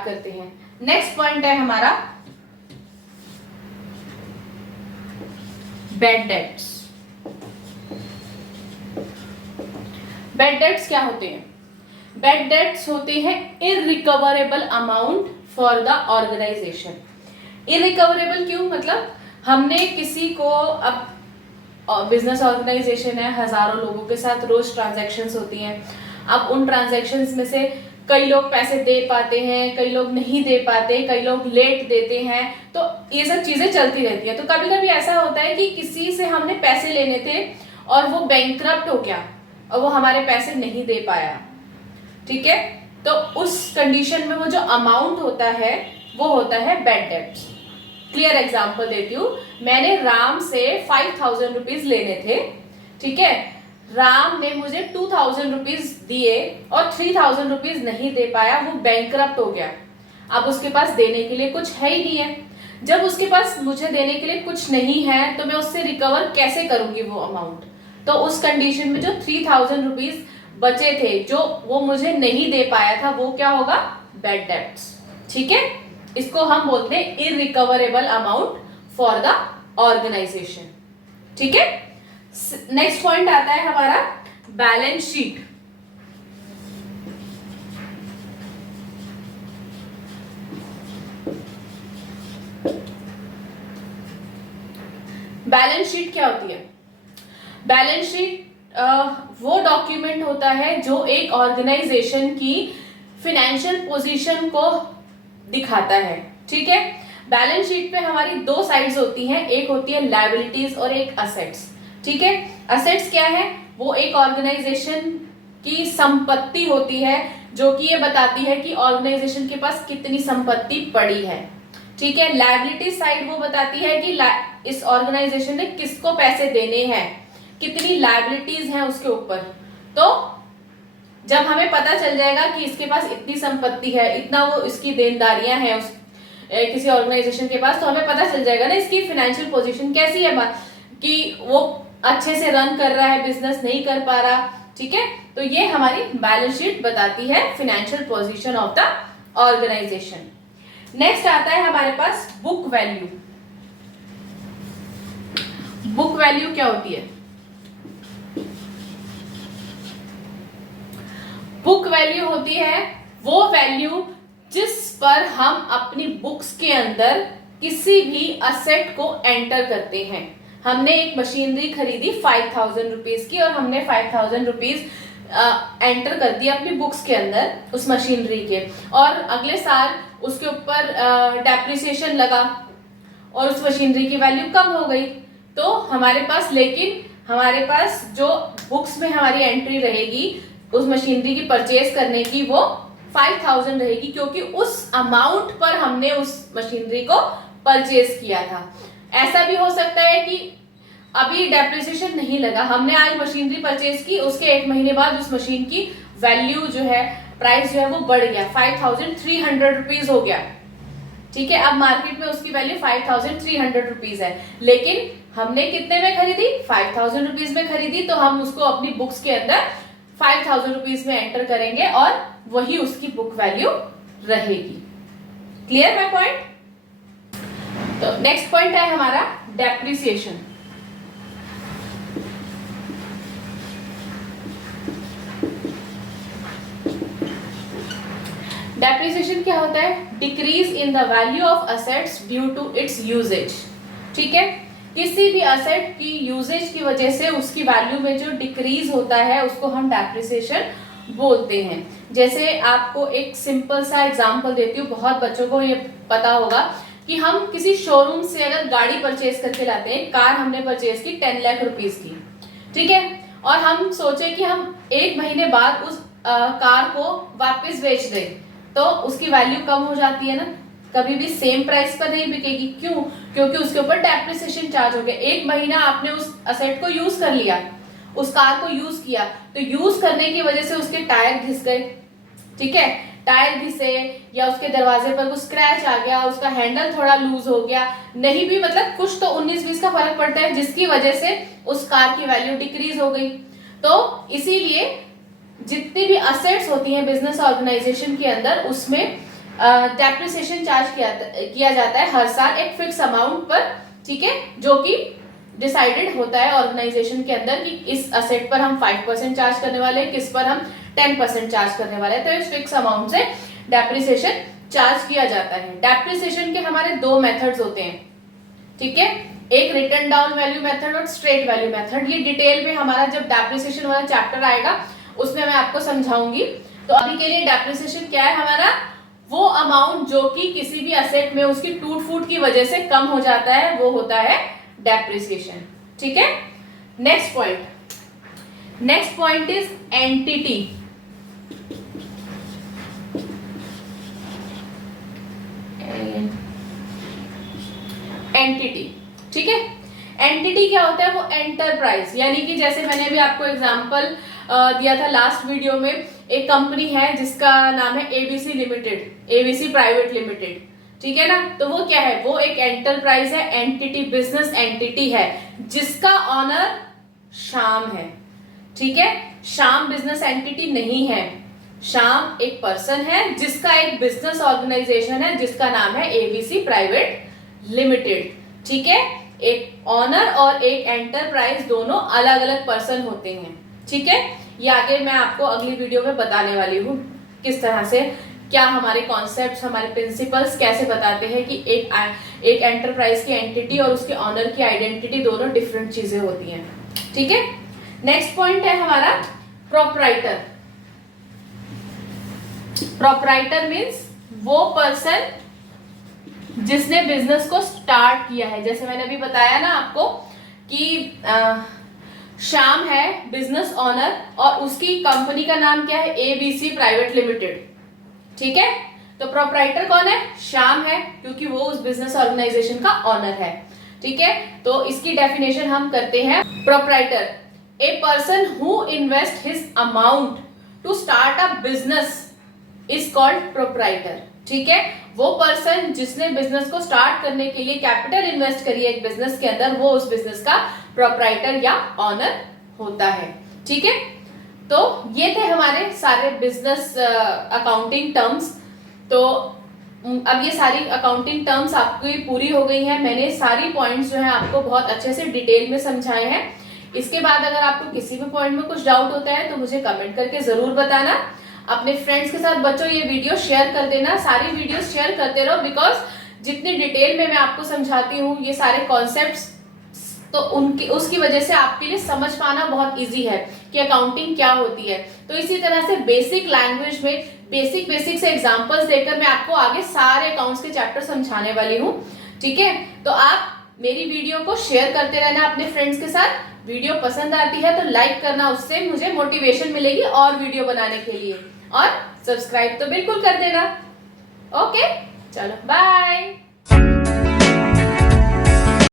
Start करते हैं। Next point है हमारा बैड डेट्स। बैड डेट्स क्या होते हैं? बैड डेट्स होते हैं irrecoverable amount for the organization. Irrecoverable क्यों? मतलब हमने किसी को, अब बिजनेस ऑर्गेनाइजेशन है, हजारों लोगों के साथ रोज ट्रांजैक्शंस होती हैं। अब उन ट्रांजैक्शंस में से कई लोग पैसे दे पाते हैं, कई लोग नहीं दे पाते, कई लोग लेट देते हैं, तो ये सब चीजें चलती रहती है। तो कभी कभी ऐसा होता है कि किसी से हमने पैसे लेने थे और वो बैंकरप्ट हो गया और वो हमारे पैसे नहीं दे पाया, ठीक है, तो उस कंडीशन में वो जो अमाउंट होता है वो होता है बैड डेट्स। क्लियर एग्जांपल देती हूँ। मैंने राम से 5000 रुपीज लेने थे, ठीक है, राम ने मुझे 2000 रुपीज दिए और 3000 रुपीज नहीं दे पाया, वो बैंकरप्ट हो गया। अब उसके पास देने के लिए कुछ है ही नहीं है। जब उसके पास मुझे देने के लिए कुछ नहीं है तो मैं उससे रिकवर कैसे करूंगी वो अमाउंट? तो उस कंडीशन में जो 3000 रुपीज बचे थे, जो वो मुझे नहीं दे पाया था, वो क्या होगा? बैड डेट्स, ठीक है। इसको हम बोलते हैं irrecoverable amount for the organization, ठीक है। नेक्स्ट पॉइंट आता है हमारा बैलेंस शीट। बैलेंस शीट क्या होती है? बैलेंस शीट वो डॉक्यूमेंट होता है जो एक ऑर्गेनाइजेशन की फिनेंशियल पोजीशन को दिखाता है, ठीक है। बैलेंस शीट पे हमारी दो साइड्स होती हैं, एक होती है लायबिलिटीज और एक असेट्स, ठीक है। असेट्स क्या है? वो एक ऑर्गेनाइजेशन की संपत्ति होती है जो कि ये बताती है कि ऑर्गेनाइजेशन के पास कितनी संपत्ति पड़ी है, ठीक है। लायबिलिटी साइड वो बताती है कि इस ऑर्गेनाइजेशन ने किसको पैसे देने हैं, कितनी लायबिलिटीज हैं उसके ऊपर। तो जब हमें पता चल जाएगा कि इसके पास इतनी संपत्ति है, इतना वो इसकी देनदारियां हैं उस किसी ऑर्गेनाइजेशन के पास, तो हमें पता चल जाएगा ना इसकी फाइनेंशियल पोजीशन कैसी है, कि वो अच्छे से रन कर रहा है, बिजनेस नहीं कर पा रहा, ठीक है। तो ये हमारी बैलेंस शीट बताती है financial position of the organization. Next आता है हमारे पास बुक वैल्यू। बुक वैल्यू क्या होती है? बुक वैल्यू होती है वो वैल्यू जिस पर हम अपनी बुक्स के अंदर किसी भी असेट को एंटर करते हैं। हमने एक मशीनरी खरीदी 5000 रुपीज की और हमने 5000 रुपीज एंटर कर दिया अपनी बुक्स के अंदर उस मशीनरी के, और अगले साल उसके ऊपर डेप्रिसिएशन लगा और उस मशीनरी की वैल्यू कम हो गई, तो हमारे पास, लेकिन हमारे पास जो बुक्स में हमारी एंट्री रहेगी उस मशीनरी की परचेज करने की, वो 5000 रहेगी, क्योंकि उस अमाउंट पर हमने उस मशीनरी को परचेज किया था। ऐसा भी हो सकता है कि अभी डेप्रिसिएशन नहीं लगा, हमने आज मशीनरी परचेज की, उसके 1 महीने बाद उस मशीन की वैल्यू जो है, प्राइस जो है वो बढ़ गया, 5300 रुपीज हो गया, ठीक है। अब मार्केट में उसकी वैल्यू 5300 रुपीज है, लेकिन हमने कितने में खरीदी? 5000 रुपीज में खरीदी, तो हम उसको अपनी बुक्स के अंदर 5000 रुपीज में एंटर करेंगे और वही उसकी बुक वैल्यू रहेगी। Clear my point? तो नेक्स्ट पॉइंट है हमारा डेप्रिसिएशन। डेप्रिसिएशन क्या होता है? Decrease in the value of assets due to its usage, ठीक है। किसी भी असेट की यूजेज की वजह से उसकी वैल्यू में जो डिक्रीज होता है उसको हम डेप्रिसिएशन बोलते हैं। जैसे आपको एक सिंपल सा एग्जांपल देती हूँ, बहुत बच्चों को ये पता होगा कि हम किसी शोरूम से अगर गाड़ी परचेज करके लाते हैं, कार हमने परचेज की 10 लाख रुपीज की, ठीक है, और हम सोचे कि हम 1 महीने बाद उस कार को वापस बेच दें, तो उसकी वैल्यू कम हो जाती है ना, कभी भी सेम प्राइस पर नहीं बिकेगी। क्यों? क्योंकि उसके ऊपर डेप्रिसिएशन चार्ज हो गया। 1 महीना आपने उस असेट को यूज कर लिया, उस कार को यूज किया, तो यूज करने की वजह से उसके टायर घिस गए, ठीक है, टायर घिसे या उसके दरवाजे पर कुछ स्क्रैच आ गया, उसका हैंडल थोड़ा लूज हो गया, नहीं भी, मतलब कुछ तो 19-20 का फर्क पड़ता है, जिसकी वजह से उस कार की वैल्यू डिक्रीज हो गई। तो इसीलिए जितनी भी असेट्स होती हैं बिजनेस ऑर्गेनाइजेशन के अंदर, उसमें डेप्रिसिएशन चार्ज किया जाता है हर साल एक फिक्स अमाउंट पर, ठीक है, जो कि डिसाइडेड होता है ऑर्गेनाइजेशन के अंदर कि इस असेट पर हम 5% चार्ज करने वाले हैं, किस पर हम 10% चार्ज करने वाले हैं। तो इस फिक्स अमाउंट से डेप्रिसिएशन चार्ज किया जाता है। डेप्रिसिएशन के हमारे दो मेथड्स होते हैं, ठीक है, एक रिटन डाउन वैल्यू मेथड और स्ट्रेट वैल्यू मेथड। ये डिटेल में हमारा जब डेप्रिसिएशन वाला चैप्टर आएगा उसमें मैं आपको समझाऊंगी। तो अभी के लिए डेप्रिसिएशन क्या है हमारा, वो अमाउंट जो कि किसी भी असेट में उसकी टूट फूट की वजह से कम हो जाता है, वो होता है डेप्रिसिएशन, ठीक है। Next point is entity. Entity, ठीक है। एंटिटी क्या होता है, वो एंटरप्राइज, यानी कि जैसे मैंने भी आपको एग्जांपल दिया था लास्ट वीडियो में, एक कंपनी है जिसका नाम है ABC limited, ABC private limited, ठीक है ना। तो वो क्या है, वो एक एंटरप्राइज है, एंटिटी, बिजनेस एंटिटी है, जिसका ऑनर श्याम है, ठीक है। श्याम बिजनेस एंटिटी नहीं है, श्याम एक पर्सन है जिसका एक बिजनेस ऑर्गेनाइजेशन है जिसका नाम है एबीसी प्राइवेट लिमिटेड, ठीक है। एक ऑनर और एक एंटरप्राइज दोनों अलग अलग पर्सन होते हैं, ठीक है। ये आगे मैं आपको अगली वीडियो में बताने वाली हूँ किस तरह से, क्या हमारे कॉन्सेप्ट्स, हमारे प्रिंसिपल्स कैसे बताते हैं कि एक एंटरप्राइज की एंटिटी और उसके ऑनर की आइडेंटिटी दोनों डिफरेंट चीजें होती हैं, ठीक है। नेक्स्ट पॉइंट है हमारा प्रोप्राइटर। प्रोप्राइटर मीन्स वो पर्सन जिसने बिजनेस को स्टार्ट किया है। जैसे मैंने अभी बताया ना आपको कि श्याम है बिजनेस ऑनर और उसकी कंपनी का नाम क्या है, एबीसी प्राइवेट लिमिटेड, ठीक है। तो प्रोप्राइटर कौन है, श्याम है, क्योंकि वो उस बिजनेस ऑर्गेनाइजेशन का ऑनर है, ठीक है। तो इसकी डेफिनेशन हम करते हैं, proprietor a person who invest his amount to start a business is called proprietor, ठीक है। वो पर्सन जिसने बिजनेस को स्टार्ट करने के लिए कैपिटल इन्वेस्ट करी है एक बिजनेस के अंदर, वो उस बिजनेस का प्रोप्राइटर या ऑनर होता है, ठीक है। तो ये थे हमारे सारे बिजनेस अकाउंटिंग टर्म्स। तो अब ये सारी अकाउंटिंग टर्म्स आपकी पूरी हो गई हैं। मैंने सारी पॉइंट्स जो है आपको बहुत अच्छे से डिटेल में समझाए हैं। इसके बाद अगर आपको किसी भी पॉइंट में कुछ डाउट होता है तो मुझे कमेंट करके जरूर बताना। अपने फ्रेंड्स के साथ बच्चों ये वीडियो शेयर कर देना, सारी वीडियो शेयर करते रहो, बिकॉज जितनी डिटेल में मैं आपको समझाती हूँ ये सारे कॉन्सेप्ट्स, तो उसकी वजह से आपके लिए समझ पाना बहुत इजी है कि अकाउंटिंग क्या होती है। तो इसी तरह से बेसिक लैंग्वेज में बेसिक से एग्जांपल्स देकर मैं आपको आगे सारे अकाउंट्स के चैप्टर समझाने वाली हूँ, ठीक है। तो आप मेरी वीडियो को शेयर करते रहना अपने फ्रेंड्स के साथ। वीडियो पसंद आती है तो लाइक करना, उससे मुझे मोटिवेशन मिलेगी और वीडियो बनाने के लिए, और सब्सक्राइब तो बिल्कुल कर देना। ओके, चलो बाय।